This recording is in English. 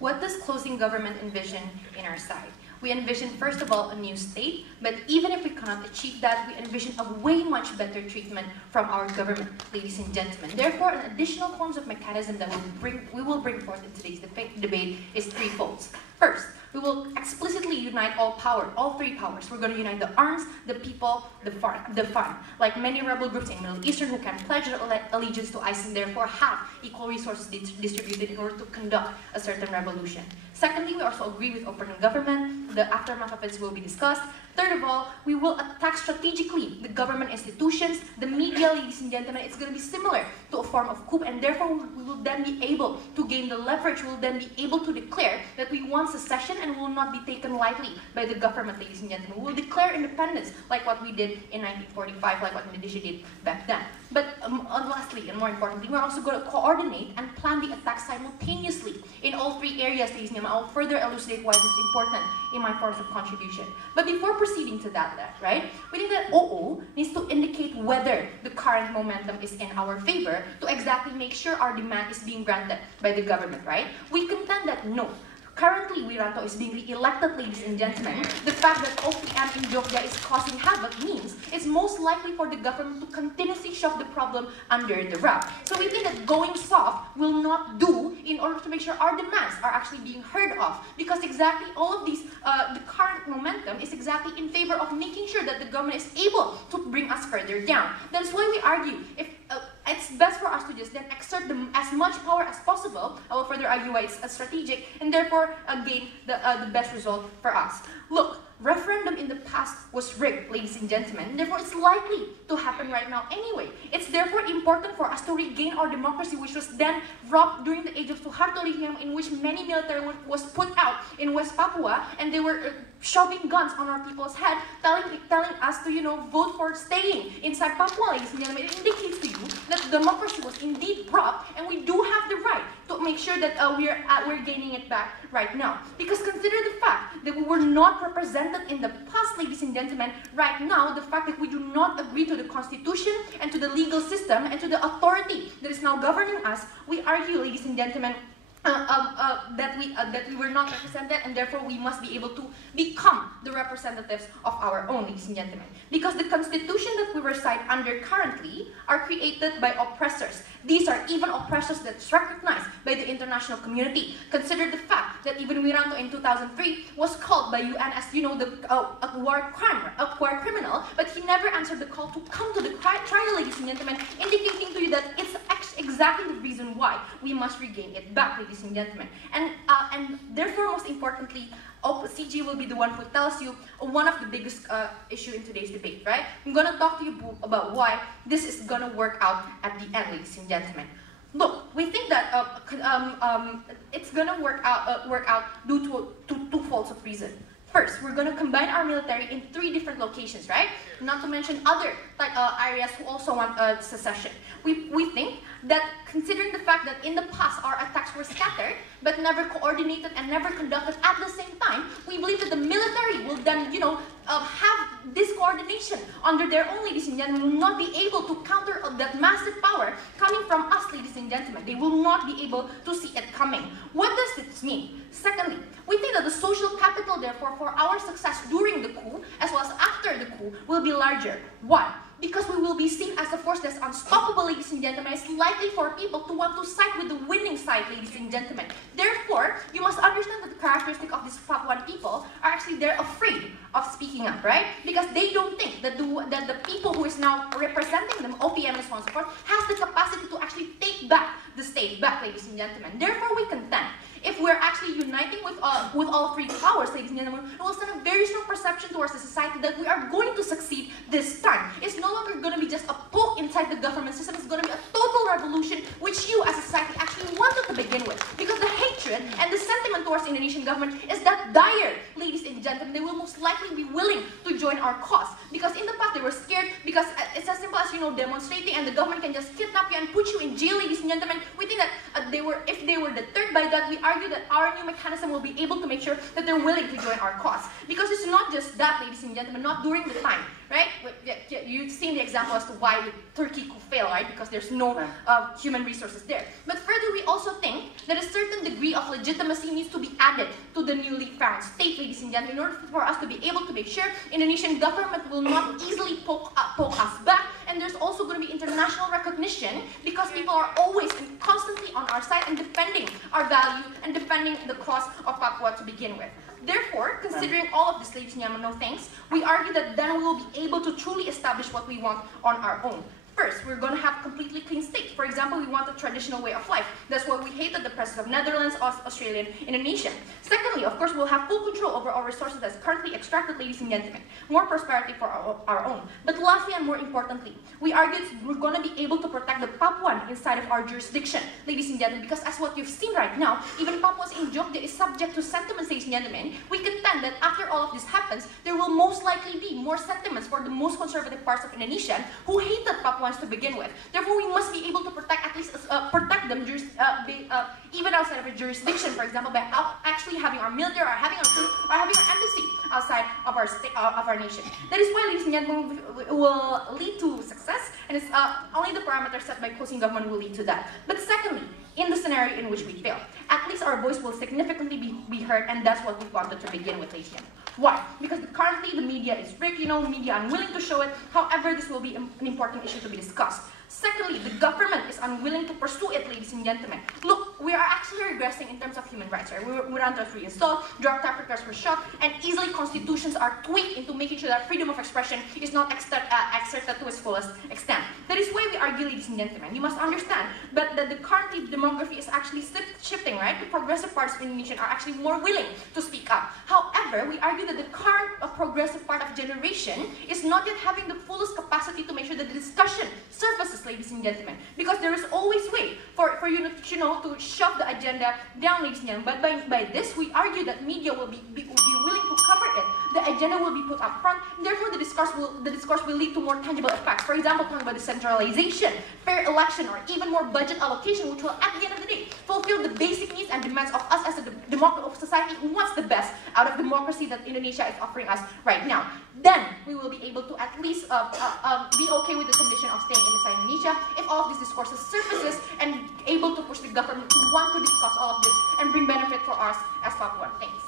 What does closing government envision in our side? We envision, first of all, a new state, but even if we cannot achieve that, we envision a way much better treatment from our government, ladies and gentlemen. Therefore, an additional forms of mechanism that we will bring forth in today's debate is threefold. First, we will explicitly unite all power, all three powers. We're going to unite the arms, the people, the fund. Like many rebel groups in the Middle Eastern who can pledge their allegiance to ISIS and therefore have equal resources distributed in order to conduct a certain revolution. Secondly, we also agree with open government. The aftermath of it will be discussed. Third of all, we will attack strategically the government institutions, the media, ladies and gentlemen. It's going to be similar to a form of coup, and therefore we will then be able to gain the leverage. We will then be able to declare that we want secession and will not be taken lightly by the government, ladies and gentlemen. We will declare independence like what we did in 1945, like what NUDC did back then. But lastly, and more importantly, we're also going to coordinate and plan the attack simultaneously in all three areas, ladies and gentlemen. I'll further elucidate why this is important in my forms of contribution. But before proceeding to that, right, we think that OO needs to indicate whether the current momentum is in our favor to exactly make sure our demand is being granted by the government, right? We contend that no. Currently, Wiranto is being re-elected, ladies and gentlemen. The fact that OPM in Jogja is causing havoc means it's most likely for the government to continuously shove the problem under the rug. So we think that going soft will not do in order to make sure our demands are actually being heard of. Because exactly all of these, the current momentum is exactly in favor of making sure that the government is able to bring us further down. That's why we argue, if it's best for us to just then exert as much power as possible. I will further argue why it's strategic and therefore gain the best result for us. Look, referendum in the past was rigged, ladies and gentlemen, and therefore it's likely to happen right now anyway. It's therefore important for us to regain our democracy, which was then robbed during the age of Suharto, in which many military was put out in West Papua, and they were shoving guns on our people's head, telling us to, vote for staying inside Papua, ladies and gentlemen. It indicates to you that democracy was indeed robbed, and we do have the right to make sure that we're gaining it back right now. Because consider the fact that we were not represented in the past, ladies and gentlemen. Right now, the fact that we do not agree to the constitution and to the legal system and to the authority that is now governing us, we argue, ladies and gentlemen, that we were not represented, and therefore we must be able to become the representatives of our own, ladies and gentlemen. Because the constitution that we reside under currently are created by oppressors. These are even oppressors that's recognized by the international community. Consider the fact that even Wiranto in 2003 was called by UN as, a war criminal, but he never answered the call to come to the trial, ladies and gentlemen, indicating to you that it's exactly the reason why we must regain it back, ladies and gentlemen. And therefore, most importantly, CG will be the one who tells you one of the biggest issue in today's debate, right? I'm going to talk to you about why this is going to work out at the end, ladies and gentlemen. Look, we think that it's going to work out due to two faults of reason. First, we're going to combine our military in 3 different locations, right? Not to mention other areas who also want secession. We think that considering the fact that in the past our attacks were scattered, but never coordinated and never conducted at the same time, we believe that the military will then, have this coordination under their own, ladies and gentlemen, will not be able to counter that massive power coming from us, ladies and gentlemen. They will not be able to see it coming. What does this mean? Secondly, we think that the social capital, therefore, for our success during the coup, as well as after the coup, will be larger. Why? Because we will be seen as a force that's unstoppable, ladies and gentlemen. It's likely for people to want to side with the winning side, ladies and gentlemen. Therefore, you must understand that the characteristic of these Papuan people are actually they're afraid of speaking up, right? Because they don't think that the people who is now representing them, OPM and so on and so forth, has the capacity to actually take back the state back, ladies and gentlemen. Therefore, we contend, if we're actually uniting with all 3 powers, ladies and gentlemen, it will send a very strong perception towards the society that we are going to succeed this time. It's no longer going to be just a poke inside the government system. It's going to be a total revolution, which you as a society actually wanted to begin with. Because the hatred and the sentiment towards the Indonesian government is that dire, ladies and gentlemen. They will most likely be willing to join our cause. Because in the past they were scared, because it's as simple as, demonstrating and the government can just kidnap you and put you in jail, ladies and gentlemen. We think that if they were deterred by that, we argue that our new mechanism will be able to make sure that they're willing to join our cause. Because it's not just that, ladies and gentlemen, not during the time, right? You've seen the example as to why Turkey could fail, right? Because there's no human resources there. But further, we also think that a certain degree of legitimacy needs to be added to the newly found state, ladies and gentlemen, in order for us to be able to make sure Indonesian government will not easily poke us back. And there's also going to be international recognition because people are always and constantly on our side and defending our value and defending the cause of Papua to begin with. Therefore, considering all of this, ladies and gentlemen, no thanks, we argue that then we will be able to truly establish what we want on our own. First, we're going to have a completely clean state. For example, we want a traditional way of life. That's why we hated the presence of Netherlands, Australia, and Indonesia. Secondly, of course, we'll have full control over our resources that's currently extracted, ladies and gentlemen. More prosperity for our own. But lastly and more importantly, we argued we're going to be able to protect the Papuan inside of our jurisdiction, ladies and gentlemen, because as what you've seen right now, even Papua's in Jogja is subject to sentiments, ladies and gentlemen. We contend that after all of this happens, there will most likely be more sentiments for the most conservative parts of Indonesia who hated Papuans to begin with. Therefore, we must be able to protect at least protect them even outside of a jurisdiction, for example, by actually having our military, or having our troops, or having our embassy outside of our state, of our nation. That is why, ladies and gentlemen, it will lead to success, and it's only the parameters set by closing government will lead to that. But secondly, in the scenario in which we fail, at least our voice will significantly be heard, and that's what we wanted to begin with, ladies and gentlemen. Why? Because currently the media is rigged, media unwilling to show it. However, this will be an important issue to be discussed. Secondly, the government is unwilling to pursue it, ladies and gentlemen. Look, we are actually regressing in terms of human rights, right? We're under reinstalled, drug traffickers were shot, and easily constitutions are tweaked into making sure that freedom of expression is not exerted to its fullest extent. That is why we argue, ladies and gentlemen, you must understand that the current demography is actually shifting, right? The progressive parts of Indonesia are actually more willing to speak up. However, we argue that the current progressive part of generation is not yet having the fullest capacity to make sure that the discussion surfaces, ladies and gentlemen, because there is always way for you to shove the agenda down, ladies and gentlemen. But by this, we argue that media will be willing to cover it. The agenda will be put up front. Therefore, the discourse will lead to more tangible effects. For example, talking about decentralization, fair election, or even more budget allocation, which will, at the end of the day, fulfill the basic needs and demands of us as a society who wants the best out of democracy that Indonesia is offering us right now. Then we will be able to at least be okay with the condition of staying inside Indonesia if all of these discourses surfaces and able to push the government to want to discuss all of this and bring benefit for us as Papuan. Thanks.